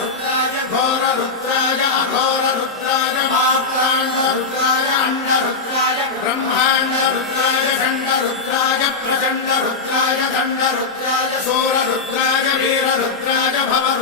रुद्राय घोररुद्राय अघोररुद्राय मात्राण्डरुद्राय अण्डरुद्राय ब्रह्माण्डरुद्राय खण्डरुद्राय प्रचण्डरुद्राय दण्डरुद्राय शूररुद्राय वीररुद्राय भव